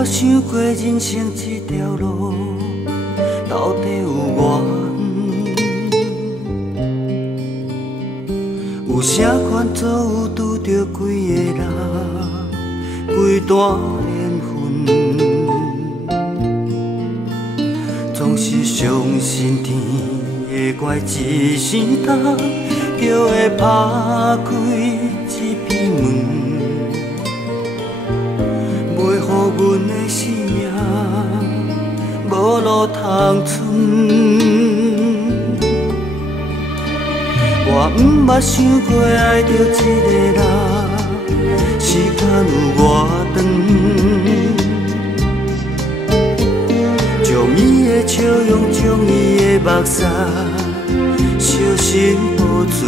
捌想过人生这条路到底有偌远？有啥款错有拄着几个人，几段缘分？总是相信天会怪一声答，就会打开这片门。袂予阮的生命无路通存。我毋捌想过爱着一个人，时间有偌长，将伊的笑容，将伊的目屎，小心保存。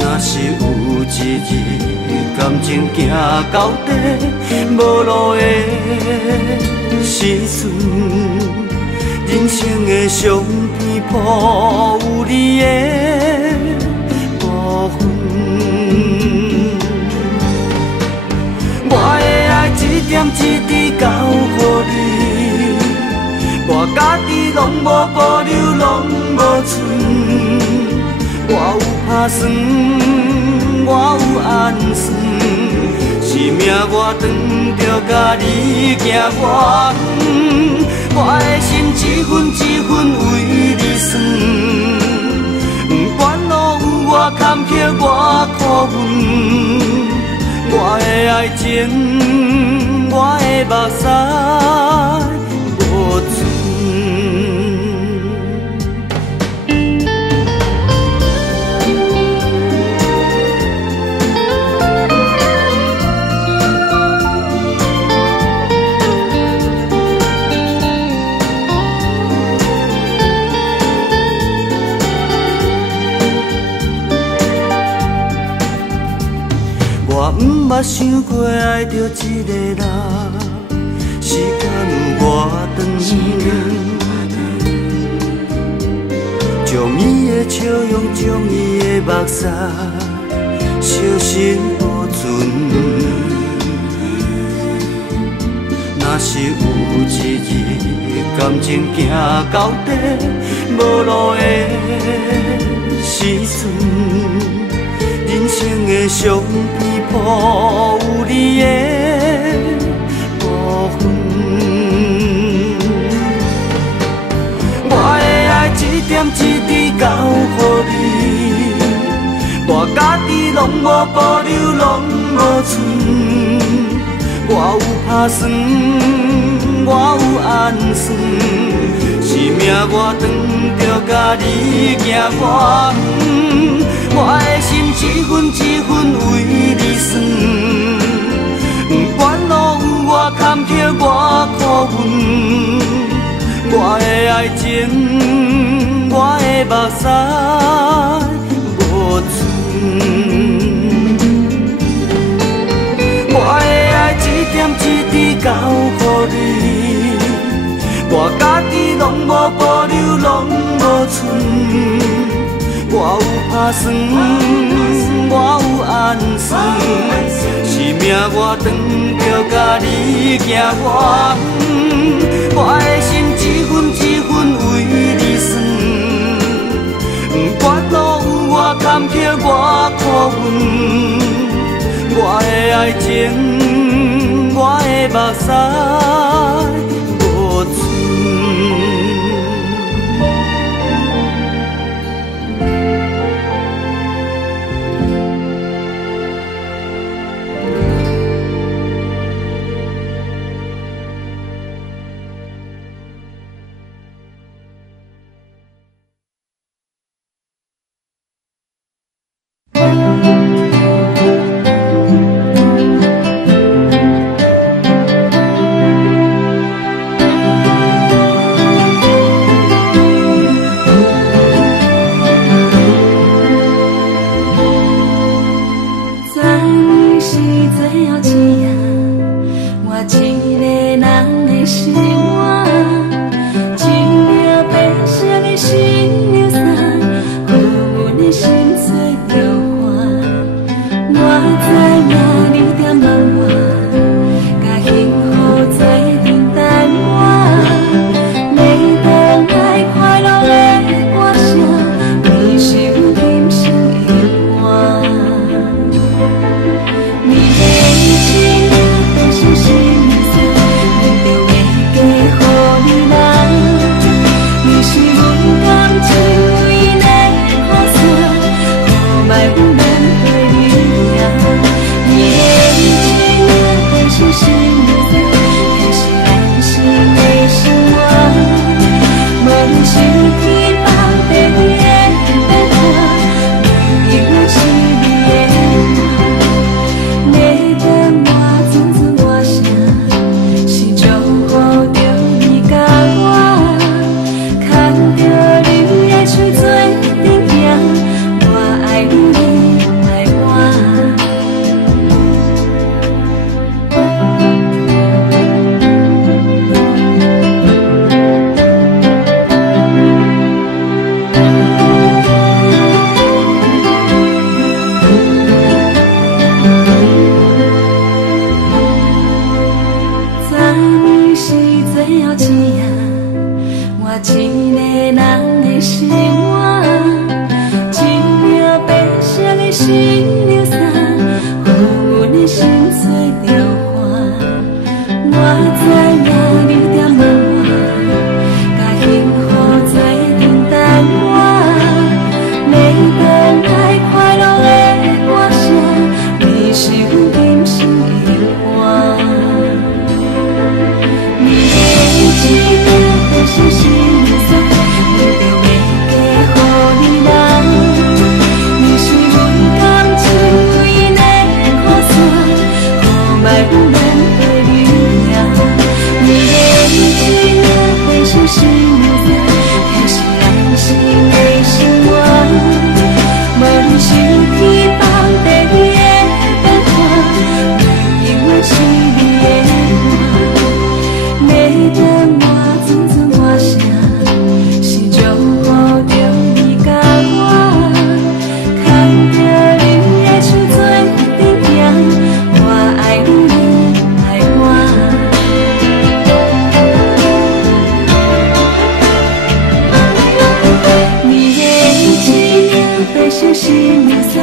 若是有一日感情行到底，无路的时阵，人生的相片谱有你的部分。我的爱一点一滴交予你，我家己拢无保留，拢无存。我有打算，我有暗算，是命我长着甲你行偌远。我的心一分一分为你算，不管路有我坎坷，我苦闷。我的爱情，我的目屎无存。我毋捌想过爱着一个人，时间有偌长，将伊的笑容，将伊的目屎，小心保存。若是有一日感情行到底，无路的时阵，人生的相片谱有你的部分。我的爱一点一滴交予你，我家己拢无保留，拢无存。我有打算，我有暗算，是命我长着甲你行偌远。我的心一分一分为你算，不管路有我坎坷，我苦闷。我的爱情，我的目屎无存。我的爱一点一滴交予你，我家己拢无保留，拢无存。我有打算，我有暗算，是命我长着甲你行偌远。我的心一分一分为你算，不管路有我坎坷，我苦闷。我的爱情，我的目屎无存。一个人的生活，一条白色的新娘衫，予阮的心碎着寒。我知影你在问我，甲幸福做阵等我，每当爱快乐的歌声，你是阮今生的伴。你的一条白色新娘衫，阮着要嫁予你人。你是阮感情唯一的靠山，予爱阮咱的名。你的一条白色新娘衫，那是人生的生活。无论是天崩地裂的变化，永远是你的我。每当我阵阵歌声，是祝福着你甲我，牵着你的手做阵行，我爱你，你爱我。你的一条白色新娘衫，